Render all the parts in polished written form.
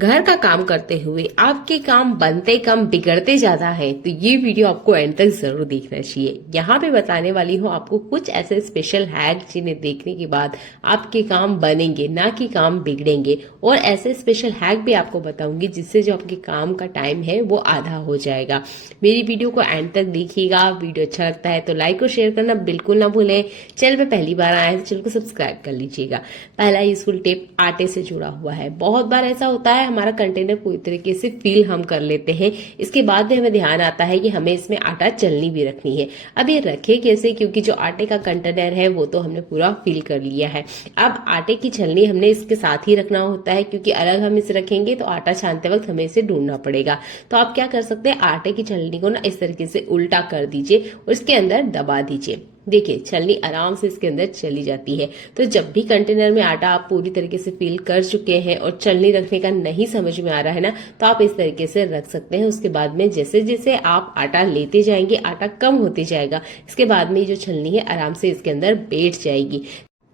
घर का काम करते हुए आपके काम बनते कम बिगड़ते ज्यादा है तो ये वीडियो आपको एंड तक जरूर देखना चाहिए। यहाँ पे बताने वाली हूँ आपको कुछ ऐसे स्पेशल हैक जिन्हें देखने के बाद आपके काम बनेंगे ना कि काम बिगड़ेंगे, और ऐसे स्पेशल हैक भी आपको बताऊंगी जिससे जो आपके काम का टाइम है वो आधा हो जाएगा। मेरी वीडियो को एंड तक देखिएगा। वीडियो अच्छा लगता है तो लाइक और शेयर करना बिल्कुल ना भूलें। चैनल पे पहली बार आए तो चैनल को सब्सक्राइब कर लीजिएगा। पहला यूजफुल टिप आटे से जुड़ा हुआ है। बहुत बार ऐसा होता है हमारा कंटेनर पूरी तरीके से फिल हम कर लेते हैं, इसके बाद में हमें ध्यान आता है कि हमें इसमें आटा चलनी भी रखनी है। अब ये रखे कैसे, क्योंकि जो आटे का कंटेनर है वो तो हमने पूरा फिल कर लिया है। अब आटे की छलनी हमने इसके साथ ही रखना होता है, क्योंकि अलग हम इसे रखेंगे तो आटा छानते वक्त हमें इसे ढूंढना पड़ेगा। तो आप क्या कर सकते हैं, आटे की छलनी को ना इस तरीके से उल्टा कर दीजिए और इसके अंदर दबा दीजिए। देखिए छलनी आराम से इसके अंदर चली जाती है। तो जब भी कंटेनर में आटा आप पूरी तरीके से फिल कर चुके हैं और छलनी रखने का नहीं समझ में आ रहा है ना, तो आप इस तरीके से रख सकते हैं। उसके बाद में जैसे जैसे आप आटा लेते जाएंगे आटा कम होते जाएगा। इसके बाद में जो छलनी है आराम से इसके अंदर बैठ जाएगी।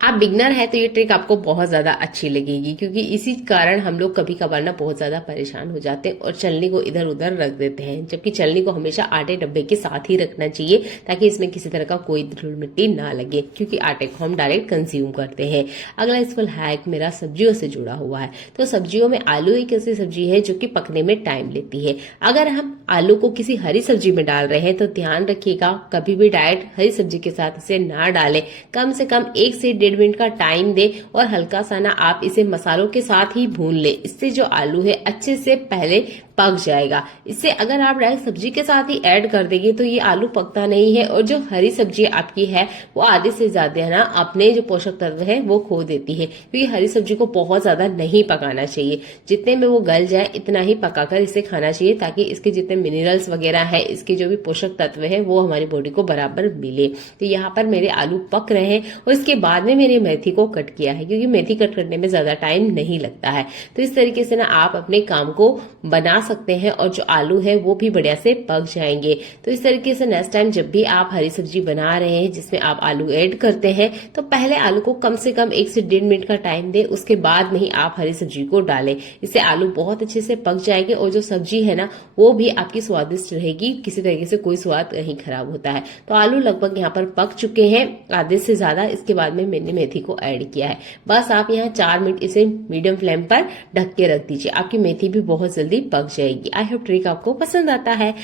आप बिगनर है तो ये ट्रिक आपको बहुत ज्यादा अच्छी लगेगी, क्योंकि इसी कारण हम लोग कभी कभार ना बहुत ज्यादा परेशान हो जाते हैं और छलनी को इधर उधर रख देते हैं, जबकि छलनी को हमेशा आटे डब्बे के साथ ही रखना चाहिए ताकि इसमें किसी तरह का कोई धूल मिट्टी ना लगे, क्योंकि आटे को हम डायरेक्ट कंज्यूम करते हैं। अगला इसफल हैक मेरा सब्जियों से जुड़ा हुआ है। तो सब्जियों में आलू एक ऐसी सब्जी है जो कि पकने में टाइम लेती है। अगर हम आलू को किसी हरी सब्जी में डाल रहे हैं तो ध्यान रखिएगा कभी भी डायरेक्ट हरी सब्जी के साथ इसे ना डालें। कम से कम 1 से 1.5 मिनट का टाइम दे और हल्का सा ना आप इसे मसालों के साथ ही भून ले। इससे जो आलू है अच्छे से पहले पक जाएगा। इससे अगर आप डायरेक्ट सब्जी के साथ ही ऐड कर देंगे तो ये आलू पकता नहीं है और जो हरी सब्जी आपकी है वो आधे से ज्यादा ना अपने जो पोषक तत्व है वो खो देती है, क्योंकि हरी सब्जी को बहुत ज्यादा नहीं पकाना चाहिए। जितने में वो गल जाए इतना ही पकाकर इसे खाना चाहिए, ताकि इसके जितने मिनरल्स वगैरह है, इसके जो भी पोषक तत्व है वो हमारी बॉडी को बराबर मिले। तो यहाँ पर मेरे आलू पक रहे हैं और इसके बाद में मेरे मेथी को कट किया है, क्योंकि मेथी कट करने में ज्यादा टाइम नहीं लगता है। तो इस तरीके से ना आप अपने काम को बना सकते हैं और जो आलू है वो भी बढ़िया से पक जाएंगे। तो इस तरीके से नेक्स्ट टाइम जब भी आप हरी सब्जी बना रहे हैं जिसमें आप आलू ऐड करते हैं तो पहले आलू को कम से कम 1 से 1.5 मिनट का टाइम दें, उसके बाद में ही आप हरी सब्जी को डालें। इससे आलू बहुत अच्छे से पक जाएंगे और जो सब्जी है ना वो भी आपकी स्वादिष्ट रहेगी, किसी तरीके से कोई स्वाद नहीं खराब होता है। तो आलू लगभग यहाँ पर पक चुके हैं आधे से ज्यादा। इसके बाद में मैंने मेथी को ऐड किया है। बस आप यहाँ 4 मिनट इसे मीडियम फ्लेम पर ढक के रख दीजिए, आपकी मेथी भी बहुत जल्दी पक जाएगी। आई होप ट्रिक आपको पसंद आता है।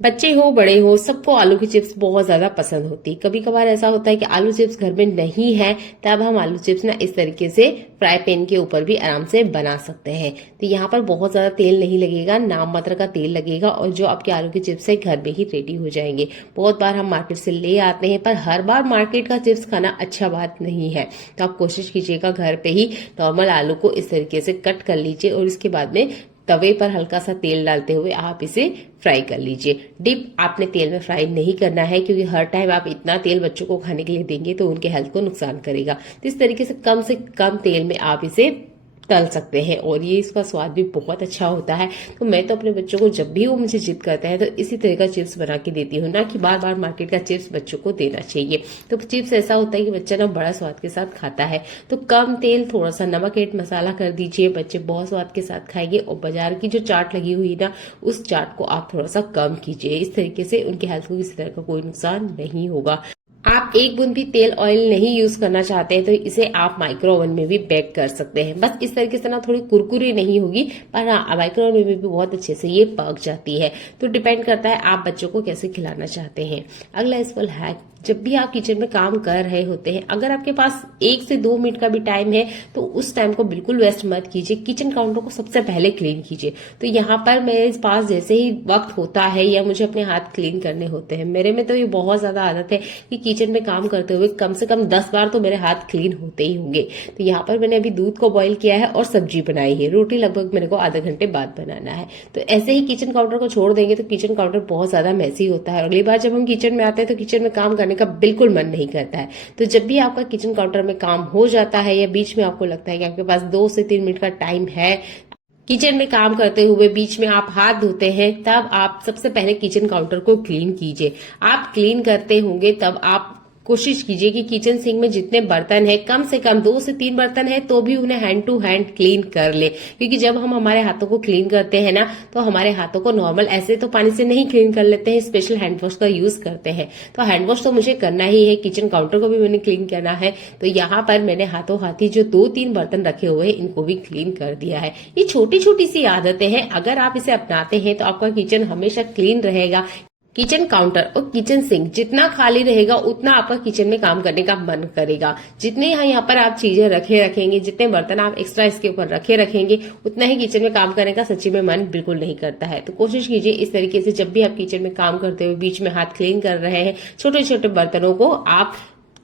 बच्चे हो बड़े हो सबको आलू की चिप्स बहुत ज्यादा पसंद होती है। कभी कभार ऐसा होता है कि आलू चिप्स घर में नहीं है, तब हम आलू चिप्स ना इस तरीके से फ्राई पैन के ऊपर भी आराम से बना सकते हैं। तो यहाँ पर बहुत ज्यादा तेल नहीं लगेगा, नाम मात्र का तेल लगेगा और जो आपके आलू की चिप्स है घर में ही रेडी हो जाएंगे। बहुत बार हम मार्केट से ले आते हैं, पर हर बार मार्केट का चिप्स खाना अच्छा बात नहीं है। तो आप कोशिश कीजिएगा घर पे ही नॉर्मल आलू को इस तरीके से कट कर लीजिए और इसके बाद में तवे पर हल्का सा तेल डालते हुए आप इसे फ्राई कर लीजिए। डीप आपने तेल में फ्राई नहीं करना है, क्योंकि हर टाइम आप इतना तेल बच्चों को खाने के लिए देंगे तो उनके हेल्थ को नुकसान करेगा। तो इस तरीके से कम तेल में आप इसे तल सकते हैं और ये इसका स्वाद भी बहुत अच्छा होता है। तो मैं तो अपने बच्चों को जब भी वो मुझे जिद करते हैं तो इसी तरह का चिप्स बना के देती हूँ, ना कि बार बार मार्केट का चिप्स बच्चों को देना चाहिए। तो चिप्स ऐसा होता है कि बच्चा ना बड़ा स्वाद के साथ खाता है। तो कम तेल, थोड़ा सा नमक ऐड मसाला कर दीजिए, बच्चे बहुत स्वाद के साथ खाएंगे। और बाजार की जो चाट लगी हुई ना उस चाट को आप थोड़ा सा कम कीजिए। इस तरीके से उनके हेल्थ को किसी तरह का कोई नुकसान नहीं होगा। आप एक बूंद भी तेल ऑयल नहीं यूज करना चाहते हैं तो इसे आप माइक्रो ओवन में भी बेक कर सकते हैं। बस इस तरीके से ना थोड़ी कुरकुरी नहीं होगी, पर हाँ माइक्रो ओवन में भी बहुत अच्छे से ये पक जाती है। तो डिपेंड करता है आप बच्चों को कैसे खिलाना चाहते हैं। अगला इसफल हैक, जब भी आप किचन में काम कर रहे होते हैं, अगर आपके पास 1 से 2 मिनट का भी टाइम है तो उस टाइम को बिल्कुल वेस्ट मत कीजिए। किचन काउंटर को सबसे पहले क्लीन कीजिए। तो यहाँ पर मेरे पास जैसे ही वक्त होता है या मुझे अपने हाथ क्लीन करने होते हैं, मेरे में तो ये बहुत ज्यादा आदत है कि किचन में काम करते हुए कम से कम 10 बार तो मेरे हाथ क्लीन होते ही होंगे। तो यहाँ पर मैंने अभी दूध को बॉईल किया है और सब्जी बनाई है। रोटी लगभग मेरे को आधा घंटे बाद बनाना है। तो ऐसे ही किचन काउंटर को छोड़ देंगे तो किचन काउंटर बहुत ज्यादा मैसी होता है। अगली बार जब हम किचन में आते हैं तो किचन में काम करने का बिल्कुल मन नहीं करता है। तो जब भी आपका किचन काउंटर में काम हो जाता है या बीच में आपको लगता है कि आपके पास 2 से 3 मिनट का टाइम है, किचन में काम करते हुए बीच में आप हाथ धोते हैं, तब आप सबसे पहले किचन काउंटर को क्लीन कीजिए। आप क्लीन करते होंगे तब आप कोशिश कीजिए कि किचन सिंक में जितने बर्तन है कम से कम 2 से 3 बर्तन है तो भी उन्हें हैंड टू हैंड क्लीन कर ले, क्योंकि जब हम हमारे हाथों को क्लीन करते हैं ना तो हमारे हाथों को नॉर्मल ऐसे तो पानी से नहीं क्लीन कर लेते हैं, स्पेशल हैंड वॉश का यूज करते हैं। तो हैंड वॉश तो मुझे करना ही है, किचन काउंटर को भी मैंने क्लीन करना है। तो यहाँ पर मैंने हाथों हाथी जो 2-3 बर्तन रखे हुए हैं इनको भी क्लीन कर दिया है। ये छोटी छोटी सी आदतें हैं, अगर आप इसे अपनाते हैं तो आपका किचन हमेशा क्लीन रहेगा। किचन काउंटर और किचन सिंक जितना खाली रहेगा उतना आपका किचन में काम करने का मन करेगा। जितने यहाँ पर आप चीजें रखेंगे, जितने बर्तन आप एक्स्ट्रा इसके ऊपर रखेंगे, उतना ही किचन में काम करने का सच्ची में मन बिल्कुल नहीं करता है। तो कोशिश कीजिए इस तरीके से जब भी आप किचन में काम करते हुए बीच में हाथ क्लीन कर रहे हैं, छोटे छोटे बर्तनों को आप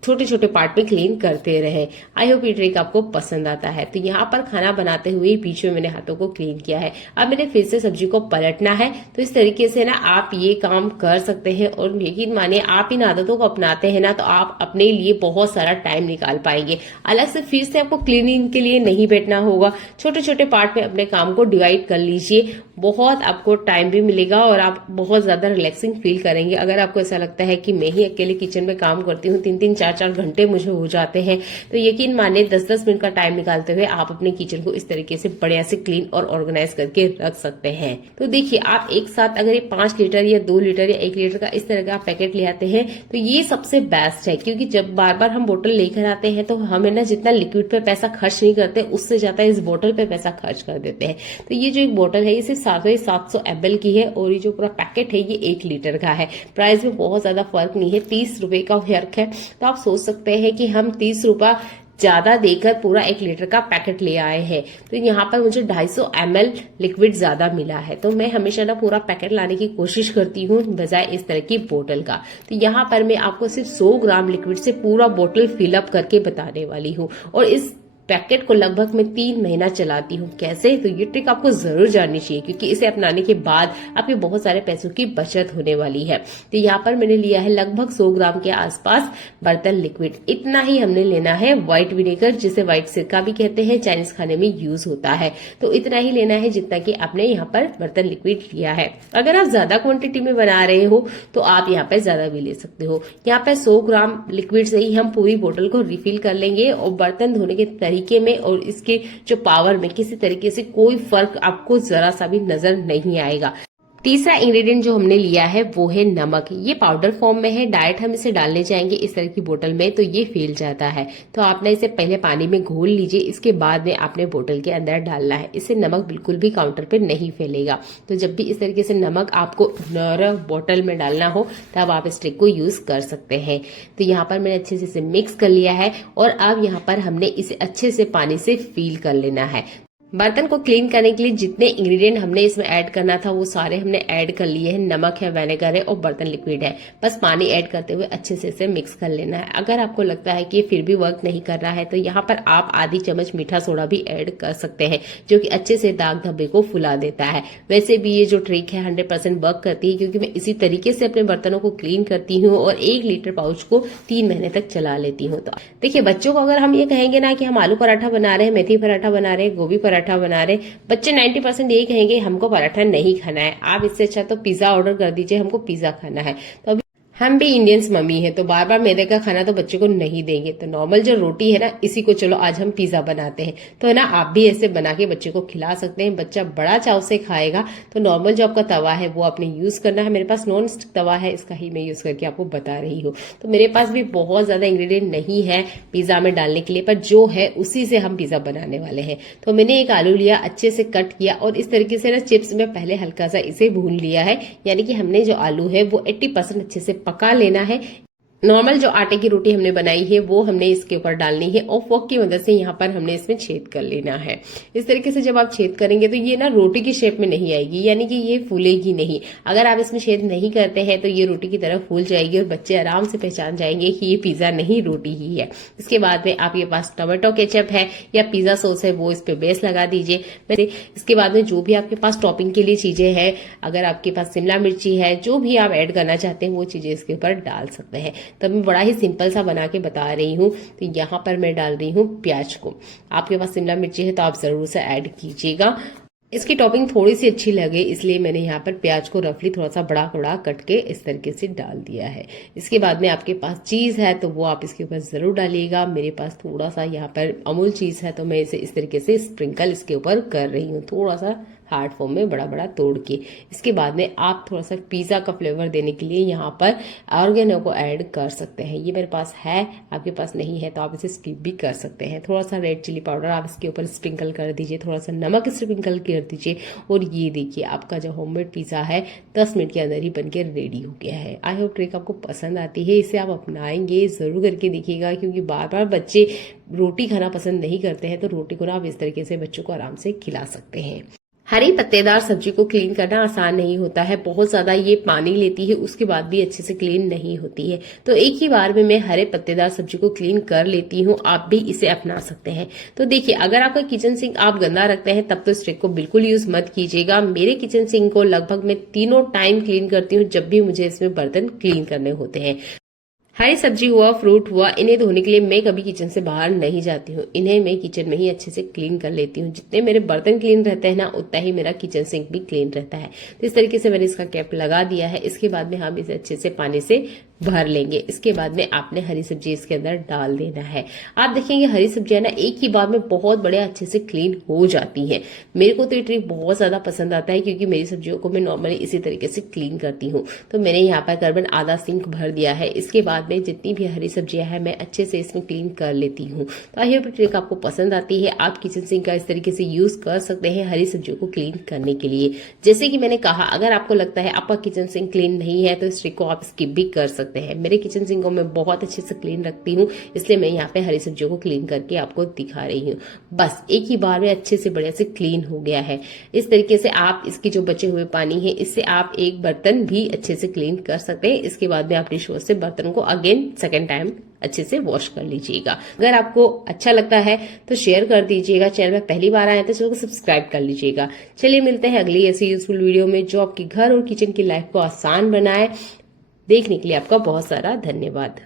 छोटे छोटे पार्ट में क्लीन करते रहे। आई होप ये ट्रिक आपको पसंद आता है। तो यहाँ पर खाना बनाते हुए बीच में मैंने हाथों को क्लीन किया है। अब मैंने फिर से सब्जी को पलटना है। तो इस तरीके से ना आप ये काम कर सकते हैं और यकीन मानिए आप इन आदतों को अपनाते हैं ना तो आप अपने लिए बहुत सारा टाइम निकाल पाएंगे। अलग से फिर से आपको क्लीनिंग के लिए नहीं बैठना होगा। छोटे छोटे पार्ट में अपने काम को डिवाइड कर लीजिए, बहुत आपको टाइम भी मिलेगा और आप बहुत ज्यादा रिलैक्सिंग फील करेंगे। अगर आपको ऐसा लगता है कि मैं ही अकेले किचन में काम करती हूँ, 3-3 4-4 घंटे मुझे हो जाते हैं, तो यकीन माने 10-10 मिनट का टाइम निकालते हुए आप अपने किचन को इस तरीके से बढ़िया से क्लीन और ऑर्गेनाइज करके रख सकते हैं। तो देखिए आप एक साथ अगर ये 5 लीटर या 2 लीटर या 1 लीटर का इस तरह का पैकेट ले आते हैं तो ये सबसे बेस्ट है, क्योंकि जब बार बार हम बोतल लेकर आते हैं तो हमें ना जितना लिक्विड पे पैसा खर्च नहीं करते उससे ज्यादा इस बोतल पे पैसा खर्च कर देते हैं। तो ये जो एक बोतल है ये सिर्फ 700 ml की है और ये जो पूरा पैकेट है ये 1 लीटर का है। प्राइस में बहुत ज्यादा फर्क नहीं है, 30 रुपए का फर्क है। तो आप सोच सकते हैं कि हम 30 रुपया ज्यादा देकर पूरा 1 लीटर का पैकेट ले आए हैं। तो यहाँ पर मुझे 250 ml लिक्विड ज्यादा मिला है। तो मैं हमेशा ना पूरा पैकेट लाने की कोशिश करती हूँ बजाय इस तरह की बोतल का। तो यहाँ पर मैं आपको सिर्फ 100 ग्राम लिक्विड से पूरा बोतल फिलअप करके बताने वाली हूँ और इस पैकेट को लगभग मैं 3 महीना चलाती हूँ। कैसे? तो ये ट्रिक आपको जरूर जाननी चाहिए, क्योंकि इसे अपनाने के बाद आपके बहुत सारे पैसों की बचत होने वाली है। तो यहाँ पर मैंने लिया है लगभग 100 ग्राम के आसपास बर्तन लिक्विड। इतना ही हमने लेना है व्हाइट विनेगर, जिसे व्हाइट सिरका भी कहते हैं, चाइनीज खाने में यूज होता है। तो इतना ही लेना है जितना कि आपने यहाँ पर बर्तन लिक्विड लिया है। अगर आप ज्यादा क्वांटिटी में बना रहे हो तो आप यहाँ पर ज्यादा भी ले सकते हो। यहाँ पर 100 ग्राम लिक्विड से ही हम पूरी बोतल को रिफिल कर लेंगे और बर्तन धोने के तरीके में और इसके जो पावर में किसी तरीके से कोई फर्क आपको जरा सा भी नजर नहीं आएगा। तीसरा इंग्रेडिएंट जो हमने लिया है वो है नमक। ये पाउडर फॉर्म में है, डायरेक्ट हम इसे डालने जाएंगे इस तरह की बोतल में तो ये फैल जाता है। तो आपने इसे पहले पानी में घोल लीजिए, इसके बाद में आपने बोतल के अंदर डालना है। इससे नमक बिल्कुल भी काउंटर पे नहीं फैलेगा। तो जब भी इस तरीके से नमक आपको बोतल में डालना हो तब आप इस ट्रिक को यूज कर सकते हैं। तो यहाँ पर मैंने अच्छे से इसे मिक्स कर लिया है और अब यहाँ पर हमने इसे अच्छे से पानी से फील कर लेना है। बर्तन को क्लीन करने के लिए जितने इंग्रेडिएंट हमने इसमें ऐड करना था वो सारे हमने ऐड कर लिए हैं। नमक है, विनेगर है और बर्तन लिक्विड है। बस पानी ऐड करते हुए अच्छे से इसे मिक्स कर लेना है। अगर आपको लगता है कि ये फिर भी वर्क नहीं कर रहा है तो यहाँ पर आप आधी चम्मच मीठा सोडा भी ऐड कर सकते हैं, जो कि अच्छे से दाग धब्बे को फुला देता है। वैसे भी ये जो ट्रिक है 100% वर्क करती है, क्योंकि मैं इसी तरीके से अपने बर्तनों को क्लीन करती हूँ और 1 लीटर पाउच को 3 महीने तक चला लेती हूँ। तो देखिए बच्चों को अगर हम ये कहेंगे ना कि हम आलू पराठा बना रहे हैं, मेथी पराठा बना रहे हैं, गोभी पराठा बना रहे, बच्चे 90% यही कहेंगे हमको पराठा नहीं खाना है। आप इससे अच्छा तो पिज्जा ऑर्डर कर दीजिए, हमको पिज्जा खाना है। तो हम भी इंडियंस मम्मी है तो बार बार मैदे का खाना तो बच्चे को नहीं देंगे। तो नॉर्मल जो रोटी है ना इसी को चलो आज हम पिज्जा बनाते हैं। तो है ना आप भी ऐसे बना के बच्चे को खिला सकते हैं, बच्चा बड़ा चाव से खाएगा। तो नॉर्मल जो आपका तवा है वो आपने यूज करना है। मेरे पास नॉन स्टिक तवा है, इसका ही मैं यूज करके आपको बता रही हूँ। तो मेरे पास भी बहुत ज्यादा इंग्रेडिएंट नहीं है पिज्जा में डालने के लिए, पर जो है उसी से हम पिज्जा बनाने वाले हैं। तो मैंने एक आलू लिया, अच्छे से कट किया और इस तरीके से ना चिप्स में पहले हल्का सा इसे भून लिया है। यानी कि हमने जो आलू है वो 80% अच्छे से पका लेना है। नॉर्मल जो आटे की रोटी हमने बनाई है वो हमने इसके ऊपर डालनी है और फोक की मदद से यहाँ पर हमने इसमें छेद कर लेना है। इस तरीके से जब आप छेद करेंगे तो ये ना रोटी की शेप में नहीं आएगी, यानी कि ये फूलेगी नहीं। अगर आप इसमें छेद नहीं करते हैं तो ये रोटी की तरह फूल जाएगी और बच्चे आराम से पहचान जाएंगे कि ये पिज्जा नहीं रोटी ही है। इसके बाद में आपके पास टोमेटो केचप है या पिज्जा सॉस है वो इस पे बेस लगा दीजिए। वैसे इसके बाद में जो भी आपके पास टॉपिंग के लिए चीजें हैं, अगर आपके पास शिमला मिर्ची है, जो भी आप ऐड करना चाहते हैं वो चीजें इसके ऊपर डाल सकते हैं। तब मैं बड़ा ही सिंपल सा बना के बता रही हूँ। तो यहाँ पर मैं डाल रही हूँ प्याज को। आपके पास शिमला मिर्ची है तो आप जरूर से ऐड कीजिएगा। इसकी टॉपिंग थोड़ी सी अच्छी लगे इसलिए मैंने यहाँ पर प्याज को रफली थोड़ा सा बड़ा बड़ा कट के इस तरीके से डाल दिया है। इसके बाद में आपके पास चीज है तो वो आप इसके ऊपर जरूर डालिएगा। मेरे पास थोड़ा सा यहाँ पर अमूल चीज है तो मैं इसे इस तरीके से स्प्रिंकल इसके ऊपर कर रही हूँ, थोड़ा सा हार्ड फॉर्म में बड़ा बड़ा तोड़ के। इसके बाद में आप थोड़ा सा पिज्जा का फ्लेवर देने के लिए यहाँ पर ऑर्गेनो को ऐड कर सकते हैं। ये मेरे पास है, आपके पास नहीं है तो आप इसे स्किप भी कर सकते हैं। थोड़ा सा रेड चिली पाउडर आप इसके ऊपर स्प्रिंकल कर दीजिए, थोड़ा सा नमक स्प्रिंकल कर दीजिए और ये देखिए आपका जो होममेड पिज्जा है 10 मिनट के अंदर ही बनके रेडी हो गया है। आई होप ट्रिक आपको पसंद आती है, इसे आप अपनाएंगे जरूर करके देखिएगा, क्योंकि बार बार बच्चे रोटी खाना पसंद नहीं करते हैं तो रोटी को ना आप इस तरीके से बच्चों को आराम से खिला सकते हैं। हरी पत्तेदार सब्जी को क्लीन करना आसान नहीं होता है, बहुत ज्यादा ये पानी लेती है, उसके बाद भी अच्छे से क्लीन नहीं होती है। तो एक ही बार में मैं हरे पत्तेदार सब्जी को क्लीन कर लेती हूँ, आप भी इसे अपना सकते हैं। तो देखिए, अगर आपका किचन सिंक आप गंदा रखते हैं तब तो इस ट्रिक को बिल्कुल यूज मत कीजिएगा। मेरे किचन सिंक को लगभग मैं 3 टाइम क्लीन करती हूँ जब भी मुझे इसमें बर्तन क्लीन करने होते हैं। हरी सब्जी हुआ, फ्रूट हुआ, इन्हें धोने के लिए मैं कभी किचन से बाहर नहीं जाती हूँ, इन्हें मैं किचन में ही अच्छे से क्लीन कर लेती हूँ। जितने मेरे बर्तन क्लीन रहते हैं ना उतना ही मेरा किचन सिंक भी क्लीन रहता है। तो इस तरीके से मैंने इसका कैप लगा दिया है। इसके बाद में हम इसे अच्छे से पानी से भर लेंगे। इसके बाद में आपने हरी सब्जी इसके अंदर डाल देना है। आप देखेंगे हरी सब्जियां ना एक ही बार में बहुत बड़े अच्छे से क्लीन हो जाती हैं। मेरे को तो ये ट्रिक बहुत ज्यादा पसंद आता है क्योंकि मेरी सब्जियों को मैं नॉर्मली इसी तरीके से क्लीन करती हूँ। तो मैंने यहाँ पर करीबन आधा सिंक भर दिया है। इसके बाद में जितनी भी हरी सब्जियां हैं मैं अच्छे से इसमें क्लीन कर लेती हूँ। तो आई होप ट्रिक आपको पसंद आती है। आप किचन सिंक का इस तरीके से यूज कर सकते हैं हरी सब्जियों को क्लीन करने के लिए। जैसे कि मैंने कहा, अगर आपको लगता है आपका किचन सिंक क्लीन नहीं है तो इस ट्रिक को आप स्किप भी कर सकते हैं। मेरे किचन सिंक को मैं बहुत अच्छे से क्लीन रखती हूँ, इसलिए मैं यहाँ पे हरी सब्जियों को क्लीन करके आपको दिखा रही हूँ। बस एक ही बार में अच्छे से बढ़िया से क्लीन हो गया है। इस तरीके से आप इसके जो बचे हुए पानी है इससे आप एक बर्तन भी अच्छे से क्लीन कर सकते हैं। इसके बाद में आप डिश वॉश से बर्तन को अगेन सेकेंड टाइम अच्छे से वॉश कर लीजिएगा। अगर आपको अच्छा लगता है तो शेयर कर दीजिएगा। चैनल में पहली बार आए तो चैनल को सब्सक्राइब कर लीजिएगा। चलिए मिलते हैं अगली ऐसी यूजफुल वीडियो में जो आपके घर और किचन की लाइफ को आसान बनाए। देखने के लिए आपका बहुत सारा धन्यवाद।